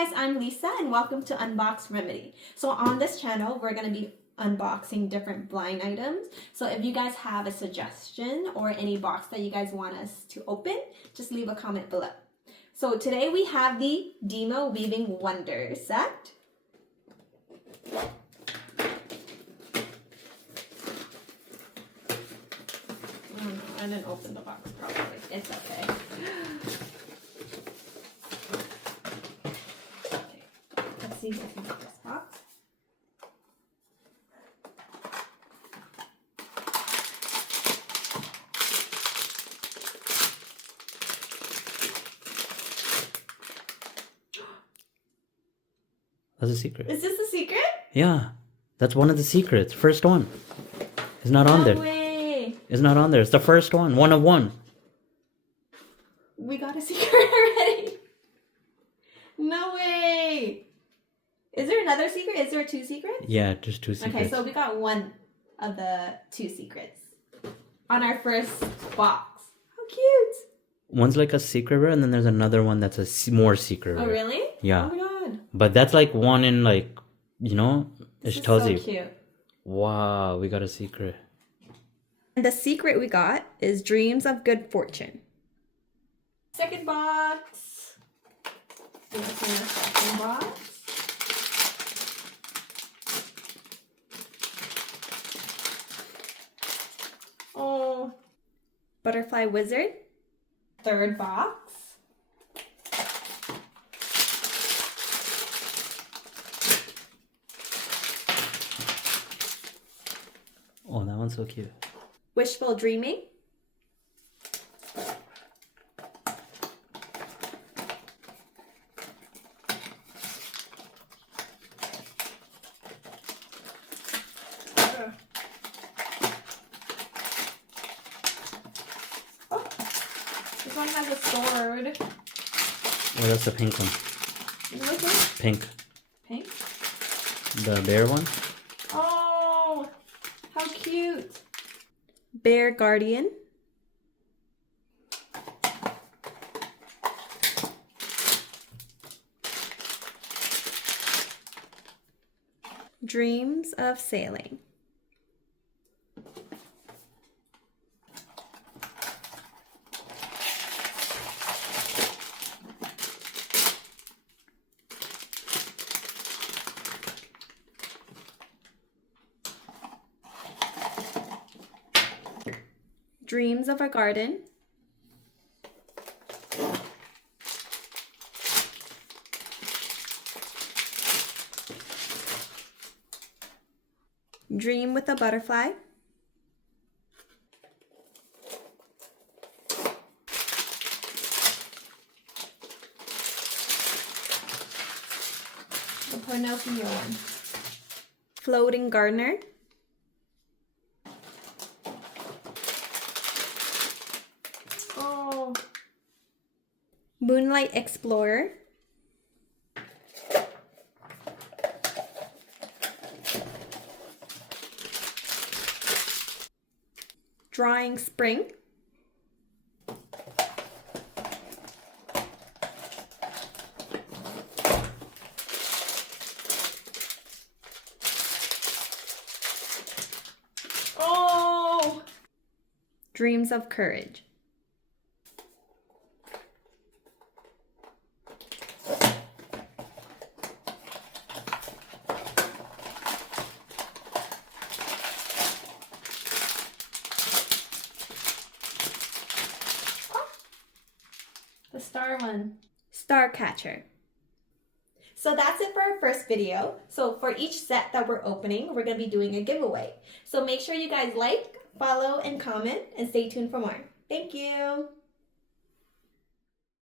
guys, I'm Lisa and welcome to Unbox Remedy. So on this channel, we're going to be unboxing different blind items. So if you guys have a suggestion or any box that you guys want us to open, just leave a comment below. So today we have the Dimoo Weaving Wonder set. Oh no, I didn't open the box properly. It's okay. Let's see what's in this box. That's a secret. Is this a secret? Yeah, that's one of the secrets. First one. It's not on there. No way. It's not on there. It's the first one. One of one. We got a secret already. No way. Is there another secret? Is there two secrets? Yeah, just two secrets. Okay, so we got one of the two secrets on our first box. How cute. One's like a secret rare, and then there's another one that's a more secret rare. Oh, really? Yeah. Oh my god. But that's like one in like, you know, This it is tells so you. Cute. Wow, we got a secret. And the secret we got is Dreams of Good Fortune. Second box. What's in the second box? Oh, Butterfly Wizard. Third box. Oh, that one's so cute. Wishful Dreaming. Oh, this one has a sword. Oh, that's the pink one. Look at Pink. pink. The bear one? Oh, how cute. Bear Guardian. Dreams of Sailing. Dreams of a Garden. Dream with a Butterfly. The Pinocchio one. Floating Gardener. Oh. Moonlight Explorer. Drawing Spring. Oh! Dreams of Courage. The star one. Star Catcher. So that's it for our first video. So for each set that we're opening, we're going to be doing a giveaway. So make sure you guys like, follow, and comment, and stay tuned for more. Thank you.